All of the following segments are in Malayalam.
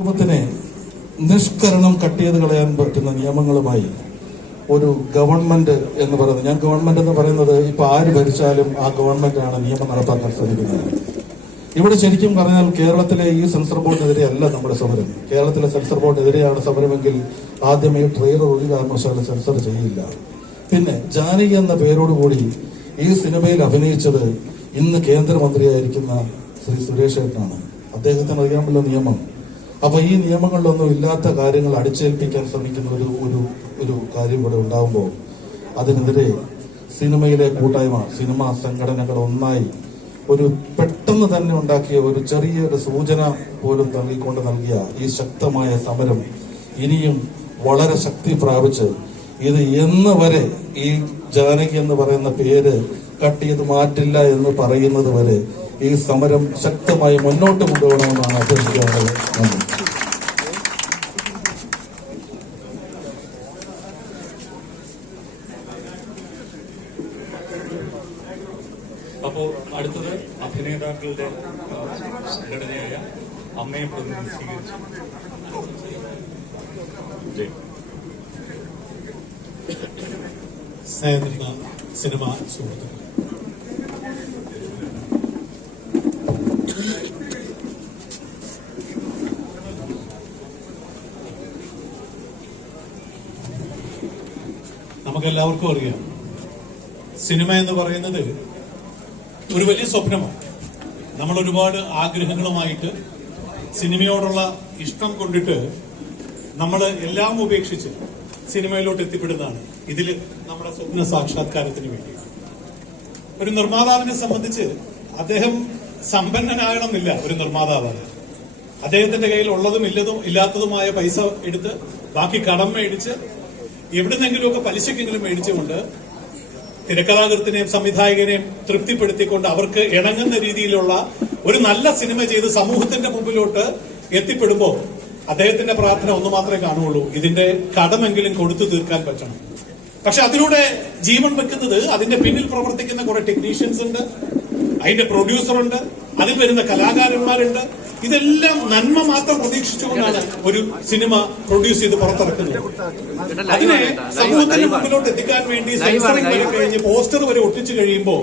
കുടുംബത്തിനെ നിഷ്കരണം കട്ട് ചെയ്ത് കളയാൻ പറ്റുന്ന നിയമങ്ങളുമായി ഒരു ഗവൺമെന്റ് എന്ന് പറയുന്നത്. ഞാൻ ഗവൺമെന്റ് എന്ന് പറയുന്നത് ഇപ്പൊ ആര് ഭരിച്ചാലും ആ ഗവൺമെന്റാണ് നിയമം നടപ്പാക്കാൻ ശ്രമിക്കുന്നത്. ഇവിടെ ശരിക്കും പറഞ്ഞാൽ കേരളത്തിലെ ഈ സെൻസർ ബോർഡിനെതിരെ അല്ല നമ്മുടെ സമരം. കേരളത്തിലെ സെൻസർ ബോർഡിനെതിരെയാണ് സമരമെങ്കിൽ ആദ്യമേ ട്രെയിലർ ഒരു കാരണവശാലും സെൻസർ ചെയ്യില്ല. പിന്നെ ജാനകി എന്ന പേരോടുകൂടി ഈ സിനിമയിൽ അഭിനയിച്ചത് ഇന്ന് കേന്ദ്രമന്ത്രിയായിരിക്കുന്ന ശ്രീ സുരേഷ് ഏട്ടനാണ്. അദ്ദേഹത്തിന് അറിയാമല്ലോ നിയമം. അപ്പൊ ഈ നിയമങ്ങളിലൊന്നും ഇല്ലാത്ത കാര്യങ്ങൾ അടിച്ചേൽപ്പിക്കാൻ ശ്രമിക്കുന്ന ഒരു ഒരു ഒരു കാര്യം ഇവിടെ ഉണ്ടാകുമ്പോൾ അതിനെതിരെ സിനിമയിലെ കൂട്ടായ്മ സിനിമാ സംഘടനകൾ ഒന്നായി ഒരു പെട്ടെന്ന് തന്നെ ഉണ്ടാക്കിയ ഒരു ചെറിയൊരു സൂചന പോലും നൽകിക്കൊണ്ട് നൽകിയ ഈ ശക്തമായ സമരം ഇനിയും വളരെ ശക്തി പ്രാപിച്ച് ഇത് എന്ന് വരെ ഈ ജാനകി എന്ന് പറയുന്ന പേര് കട്ട് ചെയ്ത് മാറ്റില്ല എന്ന് പറയുന്നത് വരെ ഈ സമരം ശക്തമായി മുന്നോട്ട് കൊണ്ടുപോകണമെന്നാണ് അഭ്യർത്ഥിക്കാനുള്ളത് നന്ദി. അപ്പോൾ അടുത്തത് അഭിനേതാക്കളുടെ സംഘടനയായ അമ്മയെ പ്രതിനിധീകരിച്ചു. സ്നേഹനിർന്ന സിനിമ സുഹൃത്തുക്കൾ. നമുക്കെല്ലാവർക്കും അറിയാം. സിനിമ എന്ന് പറയുന്നത് ഒരു വലിയ സ്വപ്നമാണ്. നമ്മൾ ഒരുപാട് ആഗ്രഹങ്ങളുമായിട്ട് സിനിമയോടുള്ള ഇഷ്ടം കൊണ്ടിട്ട് നമ്മൾ എല്ലാം ഉപേക്ഷിച്ച് സിനിമയിലോട്ട് എത്തിപ്പെടുന്നതാണ്. ഇതിൽ നമ്മുടെ സ്വപ്ന സാക്ഷാത്കാരത്തിന് വേണ്ടി ഒരു നിർമ്മാതാവിനെ സംബന്ധിച്ച് അദ്ദേഹം സമ്പന്നനാകണമെന്നില്ല ഒരു നിർമ്മാതാവാണ്. അദ്ദേഹത്തിന്റെ കയ്യിൽ ഉള്ളതും ഇല്ലതും ഇല്ലാത്തതുമായ പൈസ എടുത്ത് ബാക്കി കടം മേടിച്ച് എവിടുന്നെങ്കിലുമൊക്കെ പലിശക്കെങ്കിലും മേടിച്ചുകൊണ്ട് തിരക്കഥാകൃത്തിനെയും സംവിധായകനെയും തൃപ്തിപ്പെടുത്തിക്കൊണ്ട് അവർക്ക് ഇണങ്ങുന്ന രീതിയിലുള്ള ഒരു നല്ല സിനിമ ചെയ്ത് സമൂഹത്തിന്റെ മുമ്പിലോട്ട് എത്തിപ്പെടുമ്പോൾ അദ്ദേഹത്തിന്റെ പ്രാർത്ഥന ഒന്ന് മാത്രമേ കാണുള്ളൂ ഇതിന്റെ കടമെങ്കിലും കൊടുത്തു തീർക്കാൻ പറ്റണം. പക്ഷെ അതിലൂടെ ജീവൻ വെക്കുന്നത് അതിന്റെ പിന്നിൽ പ്രവർത്തിക്കുന്ന കുറെ ടെക്നീഷ്യൻസ് ഉണ്ട്. അതിന്റെ പ്രൊഡ്യൂസർ ഉണ്ട്. അതിൽ വരുന്ന കലാകാരന്മാരുണ്ട്. ഇതെല്ലാം നന്മ മാത്രം പ്രതീക്ഷിച്ചുകൊണ്ടാണ് ഒരു സിനിമ പ്രൊഡ്യൂസ് ചെയ്ത് പുറത്തിറക്കുന്നത്. അതിനെ സമൂഹത്തിന് മുമ്പിലോട്ട് എത്തിക്കാൻ വേണ്ടി സെൻസറിംഗ് വരെ കഴിഞ്ഞ് പോസ്റ്റർ വരെ ഒട്ടിച്ചു കഴിയുമ്പോൾ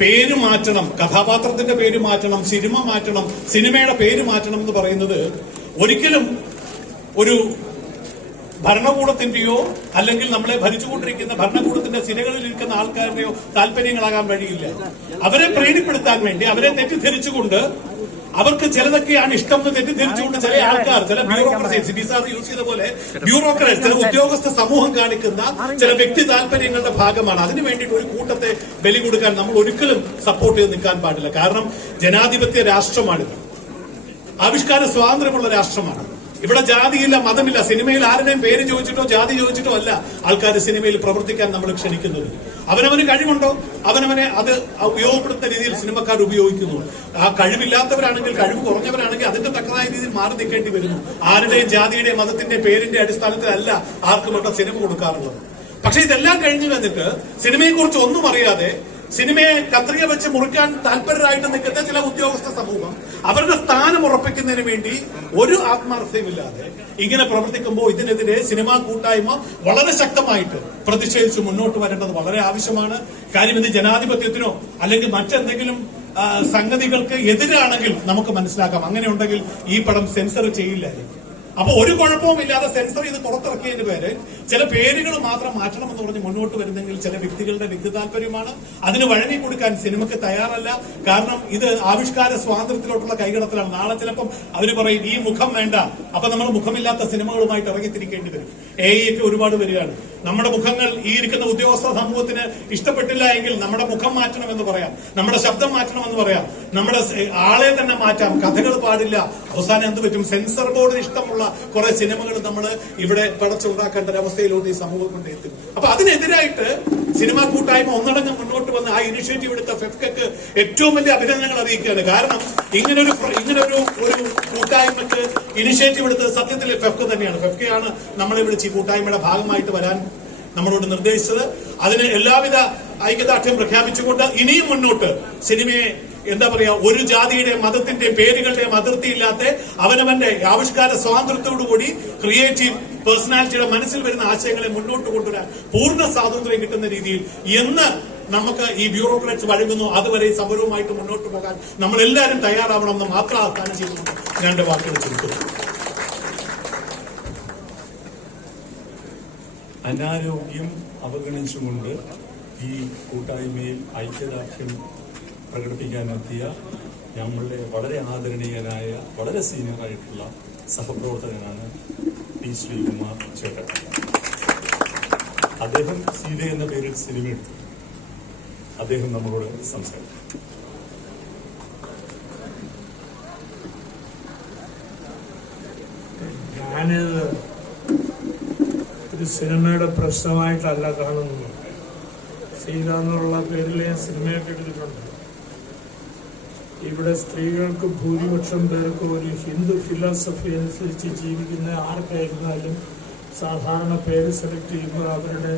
പേര് മാറ്റണം കഥാപാത്രത്തിന്റെ പേര് മാറ്റണം സിനിമ മാറ്റണം സിനിമയുടെ പേര് മാറ്റണം എന്ന് പറയുന്നത് ഒരിക്കലും ഒരു ഭരണകൂടത്തിന്റെയോ അല്ലെങ്കിൽ നമ്മളെ ഭരിച്ചുകൊണ്ടിരിക്കുന്ന ഭരണകൂടത്തിന്റെ സിരകളിൽ ഇരിക്കുന്ന ആൾക്കാരുടെയോ താല്പര്യങ്ങളാകാൻ വഴിയില്ല. അവരെ പ്രേരിപ്പെടുത്താൻ വേണ്ടി അവരെ തെറ്റിദ്ധരിച്ചുകൊണ്ട് അവർക്ക് ചിലതൊക്കെയാണ് ഇഷ്ടം എന്ന് തെറ്റിദ്ധരിച്ചുകൊണ്ട് ചില ആൾക്കാർ ചില ബ്യൂറോക്രസി ബിസാർ യൂസ് ചെയ്ത പോലെ ബ്യൂറോക്രാറ്റ് ചില ഉദ്യോഗസ്ഥ സമൂഹം കാണിക്കുന്ന ചില വ്യക്തി താല്പര്യങ്ങളുടെ ഭാഗമാണ്. അതിനു വേണ്ടിയിട്ട് ഒരു കൂട്ടത്തെ ബലി കൊടുക്കാൻ നമ്മൾ ഒരിക്കലും സപ്പോർട്ട് ചെയ്ത് നിൽക്കാൻ പാടില്ല. കാരണം ജനാധിപത്യ രാഷ്ട്രമാണിത്. ആവിഷ്കാര സ്വാതന്ത്ര്യമുള്ള രാഷ്ട്രമാണ്. ഇവിടെ ജാതിയില്ല മതമില്ല. സിനിമയിൽ ആരുടെയും പേര് ചോദിച്ചിട്ടോ ജാതി ചോദിച്ചിട്ടോ അല്ല ആൾക്കാർ സിനിമയിൽ പ്രവർത്തിക്കാൻ നമ്മൾ ക്ഷണിക്കുന്നത്. അവനവന് കഴിവുണ്ടോ? അവനവനെ അത് ഉപയോഗപ്പെടുത്തുന്ന രീതിയിൽ സിനിമക്കാർ ഉപയോഗിക്കുന്നു. ആ കഴിവില്ലാത്തവരാണെങ്കിൽ കഴിവ് കുറഞ്ഞവരാണെങ്കിൽ അതിന്റെ തക്കതായ രീതിയിൽ മാറി നിൽക്കേണ്ടി വരുന്നു. ആരുടെയും ജാതിയുടെയും മതത്തിന്റെ പേരിന്റെ അടിസ്ഥാനത്തിലല്ല ആർക്കും ഇവിടെ സിനിമ കൊടുക്കാറുള്ളത്. പക്ഷെ ഇതെല്ലാം കഴിഞ്ഞു വന്നിട്ട് സിനിമയെക്കുറിച്ച് ഒന്നും അറിയാതെ സിനിമയെ കത്രിക വെച്ച് മുറിക്കാൻ താല്പര്യരായിട്ട് നിൽക്കുന്ന ചില ഉദ്യോഗസ്ഥ സമൂഹം അവരുടെ സ്ഥാനം ഉറപ്പിക്കുന്നതിന് വേണ്ടി ഒരു ആത്മാർത്ഥതയുമില്ലാതെ ഇങ്ങനെ പ്രവർത്തിക്കുമ്പോൾ ഇതിനെതിരെ സിനിമാ കൂട്ടായ്മ വളരെ ശക്തമായിട്ട് പ്രതിഷേധിച്ച് മുന്നോട്ട് വരേണ്ടത് വളരെ ആവശ്യമാണ്. കാര്യം ഇത് ജനാധിപത്യത്തിനോ അല്ലെങ്കിൽ മറ്റെന്തെങ്കിലും സംഗതികൾക്ക് എതിരാണെങ്കിൽ നമുക്ക് മനസ്സിലാക്കാം. അങ്ങനെ ഉണ്ടെങ്കിൽ ഈ പടം സെൻസർ ചെയ്യില്ലായിരിക്കും. അപ്പൊ ഒരു കുഴപ്പവും ഇല്ലാതെ സെൻസർ ചെയ്ത് പുറത്തിറക്കിയതിന് പേര് ചില പേരുകൾ മാത്രം മാറ്റണമെന്ന് പറഞ്ഞ് മുന്നോട്ട് വരുന്നെങ്കിൽ ചില വ്യക്തികളുടെ വ്യക്തി താല്പര്യമാണ്. അതിന് വഴങ്ങി കൊടുക്കാൻ സിനിമയ്ക്ക് തയ്യാറല്ല. കാരണം ഇത് ആവിഷ്കാര സ്വാതന്ത്ര്യത്തിലോട്ടുള്ള കൈകടത്തലാണ്. നാളെ ചിലപ്പം അവർ പറയും ഈ മുഖം വേണ്ട. അപ്പൊ നമ്മൾ മുഖമില്ലാത്ത സിനിമകളുമായിട്ട് ഇറങ്ങിത്തിരിക്കേണ്ടി വരും. എ ഒക്കെ ഒരുപാട് വരികയാണ്. നമ്മുടെ മുഖങ്ങൾ ഈ ഇരിക്കുന്ന ഉദ്യോഗസ്ഥ സമൂഹത്തിന് ഇഷ്ടപ്പെട്ടില്ല എങ്കിൽ നമ്മുടെ മുഖം മാറ്റണമെന്ന് പറയാം. നമ്മുടെ ശബ്ദം മാറ്റണമെന്ന് പറയാം. നമ്മുടെ ആളെ തന്നെ മാറ്റാം. കഥകൾ പാടില്ല. അവസാനം എന്ത് പറ്റും? സെൻസർ ബോർഡിന് ഇഷ്ടമുള്ള കുറെ സിനിമകൾ നമ്മൾ ഇവിടെ പടച്ചുണ്ടാക്കേണ്ട ഒരവസ്ഥയിലോട്ട് ഈ സമൂഹം കൊണ്ട് എത്തും അപ്പൊ അതിനെതിരായിട്ട് സിനിമാ കൂട്ടായ്മ ഒന്നടങ്കം മുന്നോട്ട് വന്ന് ആ ഇനിഷ്യേറ്റീവ് എടുത്ത ഫെഫ്കക്ക് ഏറ്റവും വലിയ അഭിനന്ദനങ്ങൾ അറിയിക്കുകയാണ്. കാരണം ഇങ്ങനൊരു ഇങ്ങനൊരു ഒരു കൂട്ടായ്മക്ക് ഇനിഷ്യേറ്റീവ് എടുത്തത് സത്യത്തിൽ ഫെഫ്ക തന്നെയാണ്. ഫെഫ്കയാണ് നമ്മളെ വിളിച്ച് ഈ കൂട്ടായ്മയുടെ ഭാഗമായിട്ട് വരാൻ നമ്മളോട് നിർദ്ദേശിച്ചത്. അതിന് എല്ലാവിധ ഐക്യദാർഢ്യം പ്രഖ്യാപിച്ചുകൊണ്ട് ഇനിയും മുന്നോട്ട് സിനിമയെ എന്താ പറയാ ഒരു ജാതിയുടെ മതത്തിന്റെ പേരുകളുടെ അതിർത്തിയില്ലാത്ത അവനവന്റെ ആവിഷ്കാര സ്വാതന്ത്ര്യത്തോടു കൂടി ക്രിയേറ്റീവ് പേഴ്സണാലിറ്റിയുടെ മനസ്സിൽ വരുന്ന ആശയങ്ങളെ മുന്നോട്ട് കൊണ്ടുവരാൻ പൂർണ സ്വാതന്ത്ര്യം കിട്ടുന്ന രീതിയിൽ എന്ന് നമുക്ക് ഈ ബ്യൂറോക്രാറ്റ്സ് വഴങ്ങുന്നു. അതുവരെ സമരവുമായിട്ട് മുന്നോട്ട് പോകാൻ നമ്മൾ എല്ലാവരും തയ്യാറാവണമെന്ന് മാത്രം ആഹ്വാനം ചെയ്തുകൊണ്ട് രണ്ട് വാക്കുകൾ ചുരുക്കുന്നു. അനാരോഗ്യം അവഗണിച്ചുകൊണ്ട് ഈ കൂട്ടായ്മയിൽ ഐക്യദാർഢ്യം പ്രകടിപ്പിക്കാനെത്തിയ ഞങ്ങളുടെ വളരെ ആദരണീയനായ വളരെ സീനിയറായിട്ടുള്ള സഹപ്രവർത്തകനാണ് പി ശ്രീകുമാർ ചേട്ടൻ. അദ്ദേഹം സീത എന്ന പേരിൽ സിനിമ എടുത്തു. അദ്ദേഹം നമ്മളോട് സംസാരിക്കും ഞാനിത് സിനിമയുടെ പ്രശ്നമായിട്ടല്ല കാണുന്നത്. സീത എന്നുള്ള പേരിൽ ഞാൻ സിനിമയൊക്കെ എടുത്തിട്ടുണ്ട്. ഇവിടെ സ്ത്രീകൾക്ക് ഭൂരിപക്ഷം പേർക്ക് ഒരു ഹിന്ദു ഫിലോസഫി അനുസരിച്ച് ജീവിക്കുന്ന ആർക്കായിരുന്നാലും സാധാരണ പേര് സെലക്ട് ചെയ്യുമ്പോൾ അവരുടെ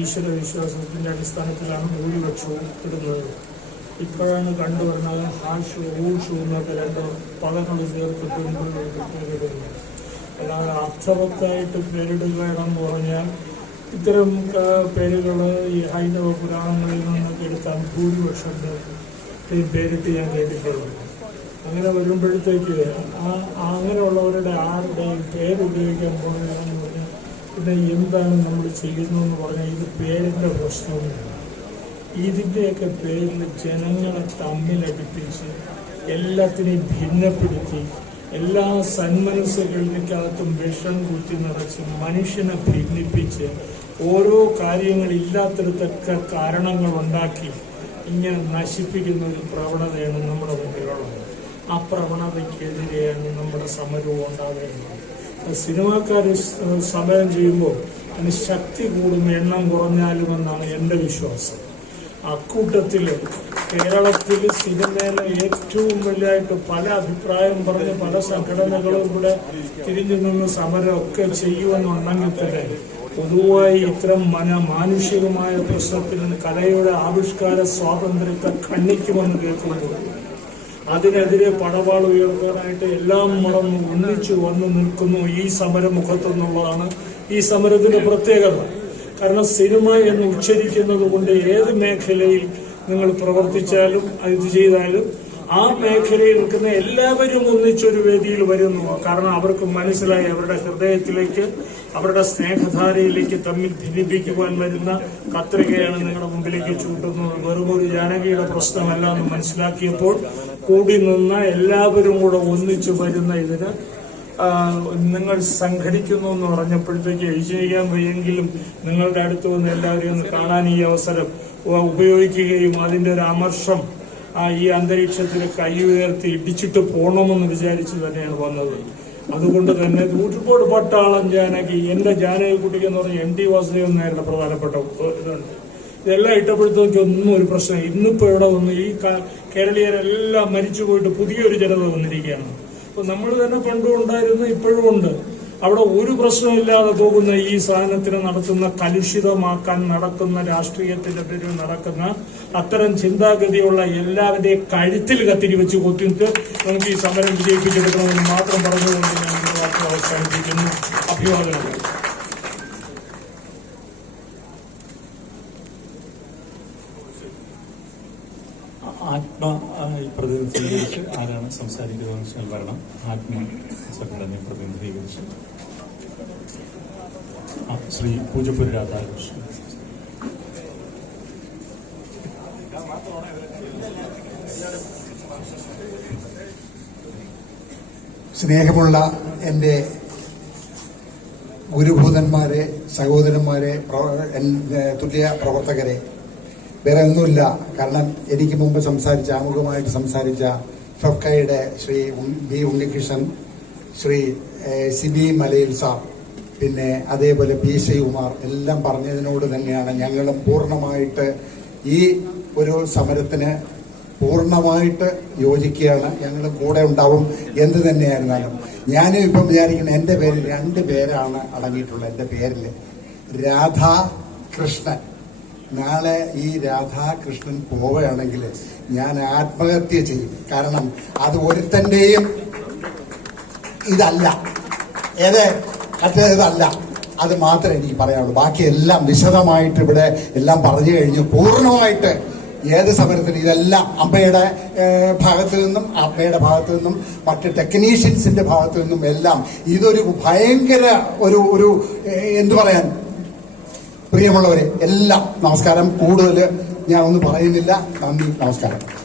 ഈശ്വര വിശ്വാസത്തിന്റെ അടിസ്ഥാനത്തിലാണ് ഭൂരിപക്ഷവും ഇടുന്നത്. ഇപ്പോഴാണ് കണ്ടുവരുന്നത് ഹാഷു ഊഷു എന്നൊക്കെ രണ്ട് പദങ്ങൾ ചേർത്തിട്ട് മുമ്പിലേക്ക് പേരിടുന്നത് അല്ലാതെ അർത്ഥവത്തായിട്ട് പേരിടുക എന്ന് പറഞ്ഞാൽ ഇത്തരം പേരുകൾ ഈ ഹൈന്ദവ പുരാണങ്ങളിൽ നിന്നൊക്കെ എടുത്താൽ ഭൂരിപക്ഷം പേരിട്ട് ഞാൻ കേട്ടിട്ടുള്ളത് അങ്ങനെ വരുമ്പോഴത്തേക്ക് ആ അങ്ങനെയുള്ളവരുടെ ആരുടെയും പേരുപയോഗിക്കാൻ പോകുകയാണെന്ന് പറഞ്ഞാൽ പിന്നെ എന്താണ് നമ്മൾ ചെയ്യുന്നതെന്ന് പറഞ്ഞാൽ ഇത് പേരിന്റെ പ്രശ്നവുമില്ല. ഇതിന്റെയൊക്കെ പേരിൽ ജനങ്ങളെ തമ്മിലടിപ്പിച്ച് എല്ലാത്തിനെയും ഭിന്നപ്പെടുത്തി എല്ലാ സന്മനസ്സുകളിലേക്കകത്തും വിഷം കുത്തി നിറച്ച് മനുഷ്യനെ ഭിന്നിപ്പിച്ച് ഓരോ കാര്യങ്ങളില്ലാത്തിടത്തൊക്കെ കാരണങ്ങൾ ഉണ്ടാക്കി ഇങ്ങനെ നശിപ്പിക്കുന്ന ഒരു പ്രവണതയാണ് നമ്മുടെ മുന്നിലുള്ളത് ആ പ്രവണതയ്ക്കെതിരെയാണ് നമ്മുടെ സമരവും ഉണ്ടാവേണ്ടത് സിനിമാക്കാർ സമരം ചെയ്യുമ്പോൾ അതിന് ശക്തി കൂടും എണ്ണം കുറഞ്ഞാലുമെന്നാണ് എന്റെ വിശ്വാസം. അക്കൂട്ടത്തിൽ കേരളത്തിൽ സിനിമയിലെ ഏറ്റവും വലിയായിട്ട് പല അഭിപ്രായം പറഞ്ഞ് പല സംഘടനകളും ഇവിടെ തിരിഞ്ഞു നിന്ന് സമരമൊക്കെ ചെയ്യുമെന്നുണ്ടെങ്കിൽ തന്നെ പൊതുവായി ഇത്തരം മന മാനുഷികമായ പ്രശ്നത്തിന് കലയുടെ ആവിഷ്കാര സ്വാതന്ത്ര്യത്തെ ഖണ്ഡിക്കുമെന്ന് കേൾക്കുന്നത് അതിനെതിരെ പടവാൾ ഉയർത്താനായിട്ട് എല്ലാം മറന്ന് ഒന്നിച്ചു വന്നു നിൽക്കുന്നു ഈ സമരമുഖത്തെന്നുള്ളതാണ് ഈ സമരത്തിന്റെ പ്രത്യേകത. കാരണം സിനിമ എന്ന് ഉച്ചരിക്കുന്നത് കൊണ്ട് ഏത് മേഖലയിൽ നിങ്ങൾ പ്രവർത്തിച്ചാലും ഇത് ചെയ്താലും ആ മേഖലയിൽ നിൽക്കുന്ന എല്ലാവരും ഒന്നിച്ചൊരു വേദിയിൽ വരുന്നു. കാരണം അവർക്ക് മനസ്സിലായി അവരുടെ ഹൃദയത്തിലേക്ക് അവരുടെ സ്നേഹധാരയിലേക്ക് തമ്മിൽ ഭിന്നിപ്പിക്കുവാൻ വരുന്ന കത്രികയാണ് നിങ്ങളുടെ മുമ്പിലേക്ക് ചൂണ്ടുന്നത് വെറും ഒരു ജാനകിയുടെ പ്രശ്നമല്ല എന്ന് മനസ്സിലാക്കിയപ്പോൾ കൂടി നിന്ന എല്ലാവരും കൂടെ ഒന്നിച്ചു വരുന്ന ഇതിന് നിങ്ങൾ സംഘടിക്കുന്നു എന്ന് പറഞ്ഞപ്പോഴത്തേക്ക് വിജയിക്കാൻ വയ്യെങ്കിലും നിങ്ങളുടെ അടുത്ത് വന്ന് എല്ലാവരെയും കാണാൻ ഈ അവസരം ഉപയോഗിക്കുകയും അതിന്റെ ഒരു അമർഷം ഈ അന്തരീക്ഷത്തിൽ കൈ ഉയർത്തി ഇടിച്ചിട്ട് പോകണമെന്ന് വിചാരിച്ചു തന്നെയാണ് വന്നത്. അതുകൊണ്ട് തന്നെ ഒരുപാട് പട്ടാളം ജാനകി എന്റെ ജാനകി കുട്ടിക്ക് എന്ന് പറഞ്ഞാൽ എം ടി വാസുദേവൻ നായരുടെ പ്രധാനപ്പെട്ട ഇതുണ്ട്. ഇതെല്ലാം ഇട്ടപ്പോഴത്തേക്ക് ഒന്നും ഒരു പ്രശ്നം ഇന്നിപ്പോൾ ഇവിടെ വന്ന് ഈ കേരളീയരെല്ലാം മരിച്ചു പോയിട്ട് പുതിയൊരു ജനത വന്നിരിക്കുകയാണ്. അപ്പൊ നമ്മൾ തന്നെ പണ്ടും ഉണ്ടായിരുന്നു ഇപ്പോഴും ഉണ്ട്. അവിടെ ഒരു പ്രശ്നമില്ലാതെ പോകുന്ന ഈ സാധനത്തിന് നടത്തുന്ന കലുഷിതമാക്കാൻ നടക്കുന്ന രാഷ്ട്രീയത്തിന്റെ പേരിൽ നടക്കുന്ന അത്തരം ചിന്താഗതിയുള്ള എല്ലാവരുടെയും കഴുത്തിൽ കത്തിരി വെച്ച് കൊത്തിയിട്ട് നമുക്ക് ഈ സമരം വിജയിപ്പിച്ചെടുക്കണമെന്ന് മാത്രം പറഞ്ഞുകൊണ്ട് ഞാൻ എന്റെ വാർത്ത അവസാനിപ്പിക്കുന്നു. അഭിവാദനങ്ങൾ. ആത്മ ആയി പ്രതിനിധീകരിച്ച് ആരാണ് സംസാരിക്കുന്നതെന്ന് വെച്ചാൽ വരണം. ആത്മ സംഘടനയെ പ്രതിനിധീകരിച്ച്. ശ്രീ പൂജപ്പുര രാധാകൃഷ്ണൻ. സ്നേഹമുള്ള എന്റെ ഗുരുഭൂതന്മാരെ സഹോദരന്മാരെ തുല്യ പ്രവർത്തകരെ വേറെ ഒന്നുമില്ല കാരണം എനിക്ക് മുമ്പ് സംസാരിച്ച ആമുഖമായിട്ട് സംസാരിച്ച ഫെഫ്കയുടെ Shri B Unnikrishnan Shri C Sibi Malayil sir പിന്നെ അതേപോലെ പി ശ്രീകുമാർ എല്ലാം പറഞ്ഞതിനോട് തന്നെയാണ് ഞങ്ങളും പൂർണമായിട്ട് ഈ ഒരു സമരത്തിന് പൂർണമായിട്ട് യോജിക്കുകയാണ്. ഞങ്ങൾ കൂടെ ഉണ്ടാവും എന്ത് തന്നെയായിരുന്നാലും. ഞാനും ഇപ്പം വിചാരിക്കുന്നത് എന്റെ പേരിൽ രണ്ട് പേരാണ് അടങ്ങിയിട്ടുള്ളത്. എന്റെ പേരിൽ രാധാ കൃഷ്ണൻ നാളെ ഈ രാധാകൃഷ്ണൻ പോവുകയാണെങ്കിൽ ഞാൻ ആത്മഹത്യ ചെയ്യും. കാരണം അത് ഒരുത്തന്റെയും ഇതല്ല. ഏത്? മറ്റേതല്ല അത് മാത്രമേ എനിക്ക് പറയാനുള്ളൂ. ബാക്കി എല്ലാം വിശദമായിട്ട് ഇവിടെ എല്ലാം പറഞ്ഞു കഴിഞ്ഞു പൂർണമായിട്ട് ഏത് സമരത്തിന് ഇതെല്ലാം അമ്മയുടെ ഭാഗത്തു നിന്നും അമ്മയുടെ ഭാഗത്തു നിന്നും മറ്റ് ടെക്നീഷ്യൻസിന്റെ ഭാഗത്തു നിന്നും എല്ലാം ഇതൊരു ഭയങ്കര ഒരു ഒരു എന്തു പറയാൻ പ്രിയമുള്ളവരെ എല്ലാം നമസ്കാരം. കൂടുതൽ ഞാൻ ഒന്നും പറയുന്നില്ല. നന്ദി നമസ്കാരം.